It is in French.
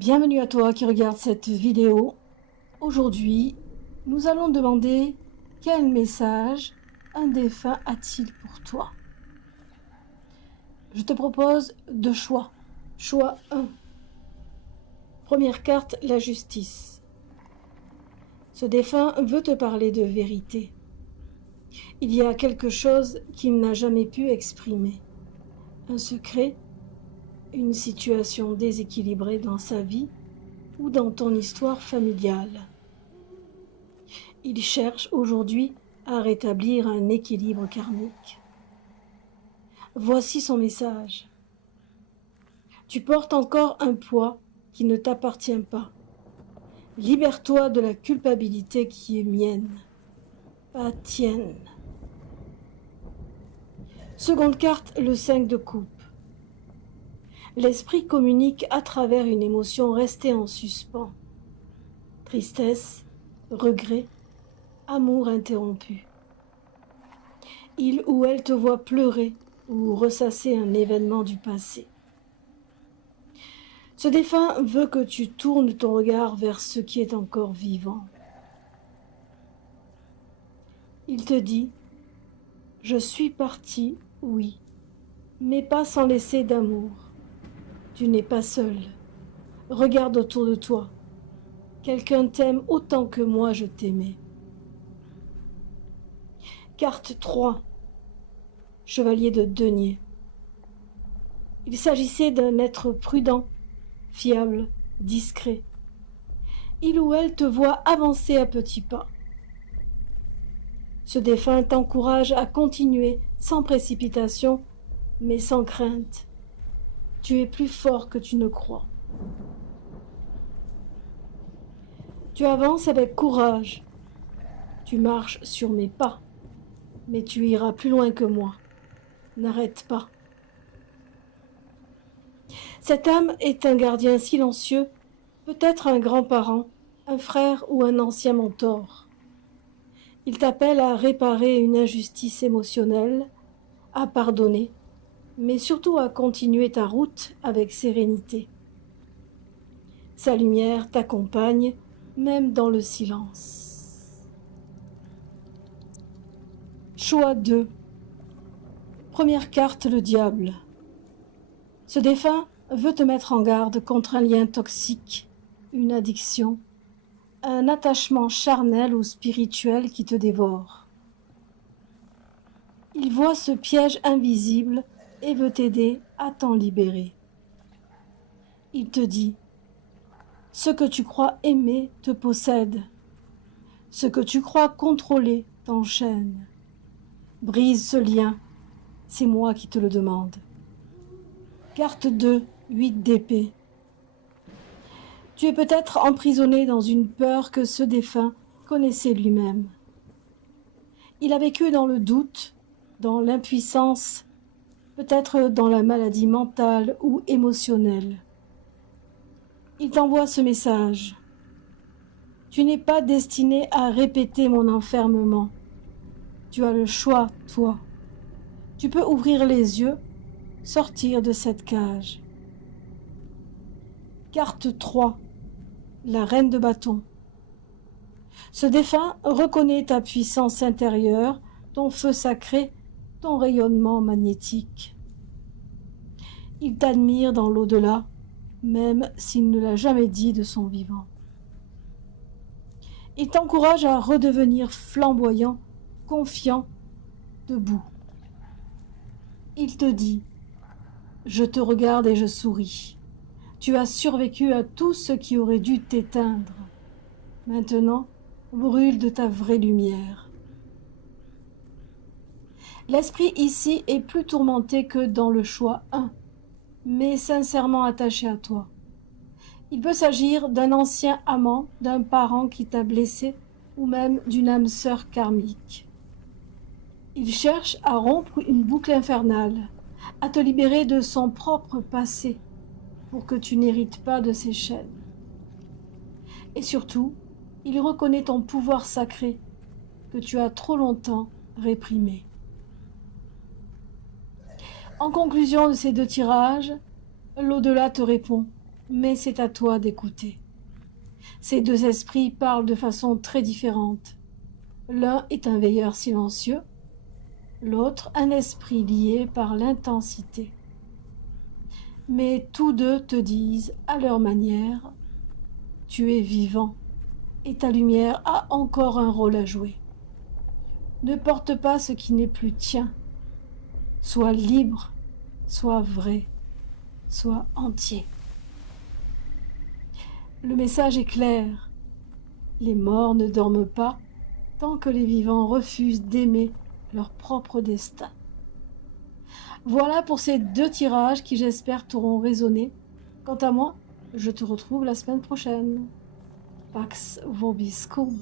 Bienvenue à toi qui regarde cette vidéo. Aujourd'hui, nous allons demander quel message un défunt a-t-il pour toi. Je te propose deux choix. Choix 1. Première carte, la justice. Ce défunt veut te parler de vérité. Il y a quelque chose qu'il n'a jamais pu exprimer. Un secret, une situation déséquilibrée dans sa vie ou dans ton histoire familiale. Il cherche aujourd'hui à rétablir un équilibre karmique. Voici son message. Tu portes encore un poids qui ne t'appartient pas. Libère-toi de la culpabilité qui est mienne, pas tienne. Seconde carte, le 5 de coupe. L'esprit communique à travers une émotion restée en suspens. Tristesse, regret, amour interrompu. Il ou elle te voit pleurer ou ressasser un événement du passé. Ce défunt veut que tu tournes ton regard vers ce qui est encore vivant. Il te dit « Je suis parti, oui, mais pas sans laisser d'amour. Tu n'es pas seul. Regarde autour de toi. Quelqu'un t'aime autant que moi je t'aimais. » Carte 3. Chevalier de denier. Il s'agissait d'un être prudent, fiable, discret. Il ou elle te voit avancer à petits pas. Ce défunt t'encourage à continuer sans précipitation, mais sans crainte. Tu es plus fort que tu ne crois. Tu avances avec courage. Tu marches sur mes pas, mais tu iras plus loin que moi. N'arrête pas. Cette âme est un gardien silencieux, peut-être un grand-parent, un frère ou un ancien mentor. Il t'appelle à réparer une injustice émotionnelle, à pardonner, mais surtout à continuer ta route avec sérénité. Sa lumière t'accompagne, même dans le silence. Choix 2. Première carte, le diable. Ce défunt veut te mettre en garde contre un lien toxique, une addiction, un attachement charnel ou spirituel qui te dévore. Il voit ce piège invisible et veut t'aider à t'en libérer. Il te dit « Ce que tu crois aimer te possède. Ce que tu crois contrôler t'enchaîne. Brise ce lien, c'est moi qui te le demande. » Carte 2, 8 d'épée. Tu es peut-être emprisonné dans une peur que ce défunt connaissait lui-même. Il a vécu dans le doute, dans l'impuissance, peut-être dans la maladie mentale ou émotionnelle. Il t'envoie ce message. Tu n'es pas destiné à répéter mon enfermement. Tu as le choix, toi. Tu peux ouvrir les yeux, sortir de cette cage. Carte 3. La reine de bâton. Ce défunt reconnaît ta puissance intérieure, ton feu sacré, ton rayonnement magnétique. Il t'admire dans l'au-delà, même s'il ne l'a jamais dit de son vivant. Il t'encourage à redevenir flamboyant, confiant, debout. Il te dit « Je te regarde et je souris. Tu as survécu à tout ce qui aurait dû t'éteindre. Maintenant, brûle de ta vraie lumière. » L'esprit ici est plus tourmenté que dans le choix 1, mais sincèrement attaché à toi. Il peut s'agir d'un ancien amant, d'un parent qui t'a blessé, ou même d'une âme sœur karmique. Il cherche à rompre une boucle infernale, à te libérer de son propre passé, pour que tu n'hérites pas de ses chaînes. Et surtout, il reconnaît ton pouvoir sacré que tu as trop longtemps réprimé. En conclusion de ces deux tirages, l'au-delà te répond mais c'est à toi d'écouter. Ces deux esprits parlent de façon très différente. L'un est un veilleur silencieux, l'autre un esprit lié par l'intensité. Mais tous deux te disent, à leur manière, tu es vivant et ta lumière a encore un rôle à jouer. Ne porte pas ce qui n'est plus tien. Sois libre, sois vrai, sois entier. Le message est clair. Les morts ne dorment pas tant que les vivants refusent d'aimer leur propre destin. Voilà pour ces deux tirages qui, j'espère, t'auront résonné. Quant à moi, je te retrouve la semaine prochaine. Pax vobiscum.